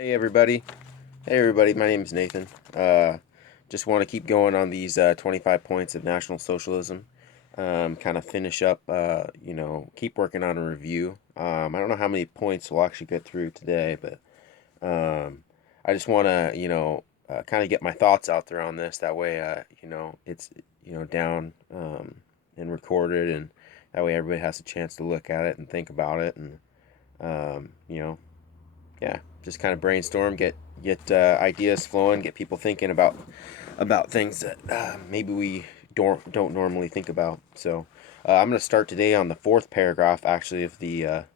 Hey everybody. Hey everybody, my name is Nathan. Just want to keep going on these 25 points of National Socialism. Kind of finish up, keep working on a review. I don't know how many points we'll actually get through today, but I just want to, kind of get my thoughts out there on this. That way, it's, down and recorded, and that way everybody has a chance to look at it and think about it, and, um, you know, yeah, just kind of brainstorm, get ideas flowing, get people thinking about things that maybe we don't normally think about. So I'm going to start today on the fourth paragraph, actually, of the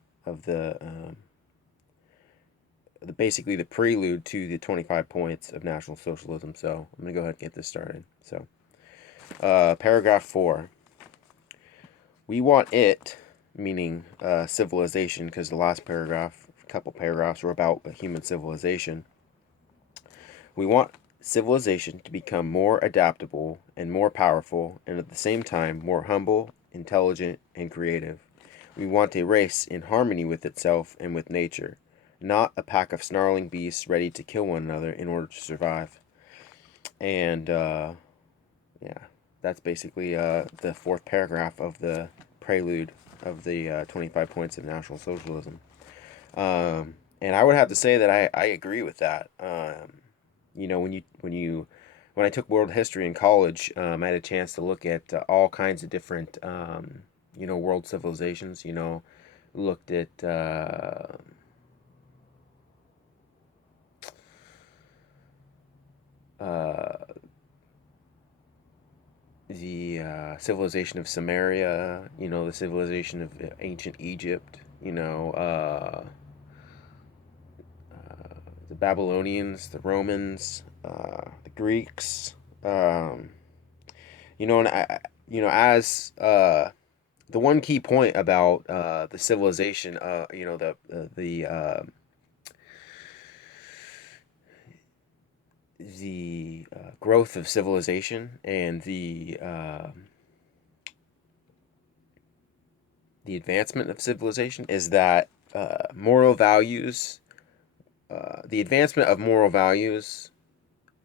basically the prelude to the 25 points of National Socialism. So I'm going to go ahead and get this started. So paragraph 4. We want it, meaning civilization, because the last paragraph, a couple paragraphs were about human civilization. We want civilization to become more adaptable and more powerful, and at the same time more humble, intelligent, and creative. We want a race in harmony with itself and with nature, not a pack of snarling beasts ready to kill one another in order to survive. And yeah, that's basically the fourth paragraph of the prelude of the 25 points of National Socialism. And I would have to say that I agree with that. When I took world history in college, I had a chance to look at all kinds of different world civilizations. Looked at uh, the civilization of Samaria. The civilization of ancient Egypt. The Babylonians, the Romans, the Greeks. Um, and as the one key point about the civilization, the growth of civilization and the advancement of civilization is that moral values, the advancement of moral values,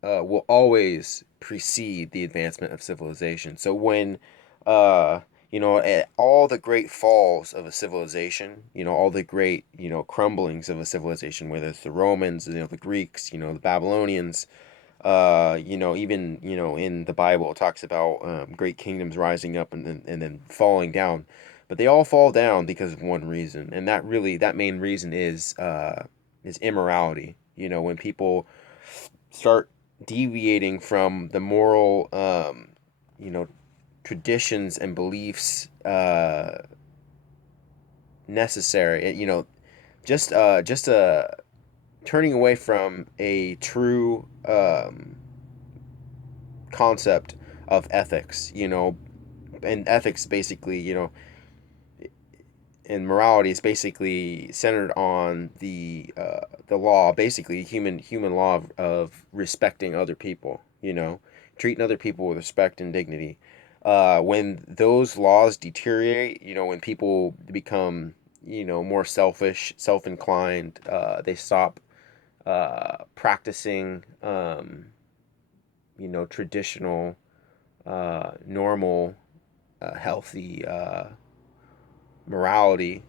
will always precede the advancement of civilization. So when at all the great falls of a civilization, all the great, crumblings of a civilization, whether it's the Romans, the Greeks, the Babylonians, even, in the Bible, it talks about great kingdoms rising up and then falling down. But they all fall down because of one reason, and that main reason is immorality. When people start deviating from the moral, you know, traditions and beliefs necessary. Just turning away from a true concept of ethics. And ethics basically, and morality is basically centered on the law, basically human law of respecting other people. Treating other people with respect and dignity. When those laws deteriorate, when people become more selfish, self-inclined, they stop practicing traditional, normal, healthy morality,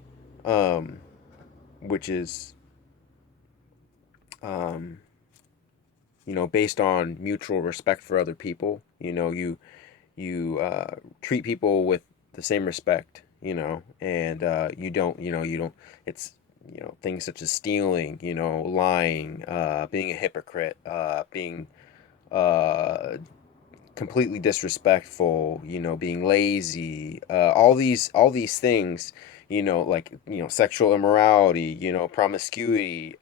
um, which is um, based on mutual respect for other people. You treat people with the same respect. And you don't. It's things such as stealing, lying, being a hypocrite, being uh, completely disrespectful, being lazy, all these things, like sexual immorality, promiscuity,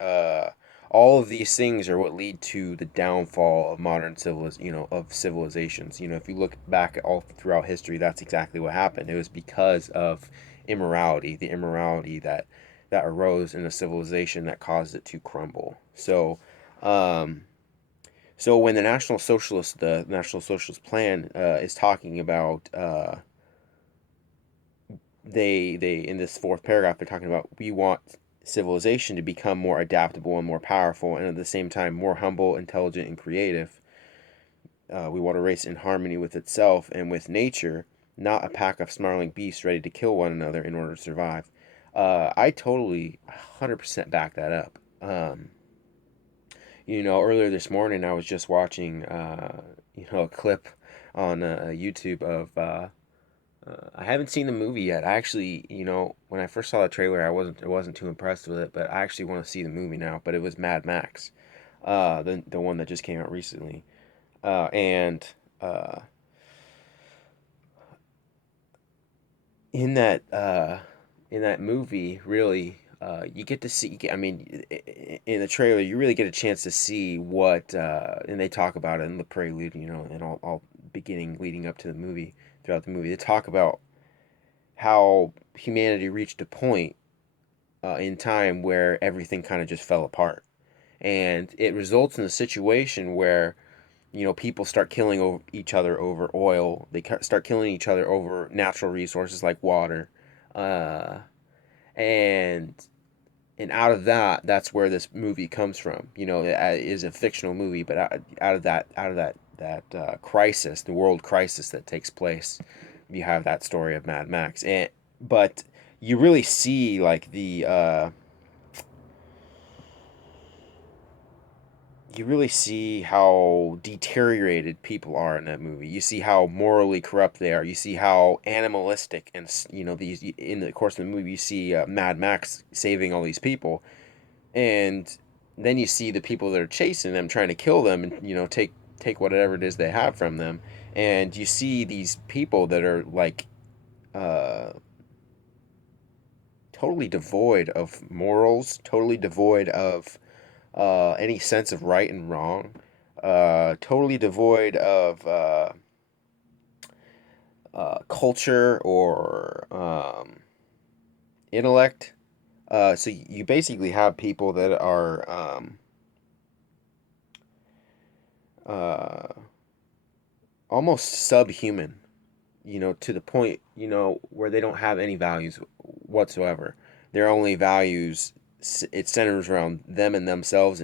all of these things are what lead to the downfall of modern of civilizations. If you look back all throughout history, that's exactly what happened. It was because of immorality, the immorality that arose in a civilization that caused it to crumble. Um, so when the National Socialist Plan is talking about they in this fourth paragraph, they're talking about we want civilization to become more adaptable and more powerful, and at the same time more humble, intelligent, and creative. We want a race in harmony with itself and with nature, not a pack of snarling beasts ready to kill one another in order to survive. I totally 100% back that up. Earlier this morning I was just watching, a clip on YouTube of. I haven't seen the movie yet. I actually, when I first saw the trailer, I wasn't too impressed with it, but I actually want to see the movie now. But it was Mad Max, the one that just came out recently, and uh, in that movie, really, you get to see. I mean, in the trailer, you really get a chance to see what, and they talk about it in the prelude, and all beginning leading up to the movie. Throughout the movie, they talk about how humanity reached a point in time where everything kind of just fell apart, and it results in a situation where people start killing each other over oil. They start killing each other over natural resources like water, uh, and out of that's where this movie comes from. It is a fictional movie, but out of that crisis, the world crisis that takes place, you have that story of Mad Max, but you really see like you really see how deteriorated people are in that movie. You see how morally corrupt they are. You see how animalistic, and these in the course of the movie, you see Mad Max saving all these people, and then you see the people that are chasing them trying to kill them, and take whatever it is they have from them, and you see these people that are like uh, totally devoid of morals, totally devoid of any sense of right and wrong, totally devoid of culture or intellect. So you basically have people that are uh, almost subhuman, to the point, where they don't have any values whatsoever. Their only values, it centers around them and themselves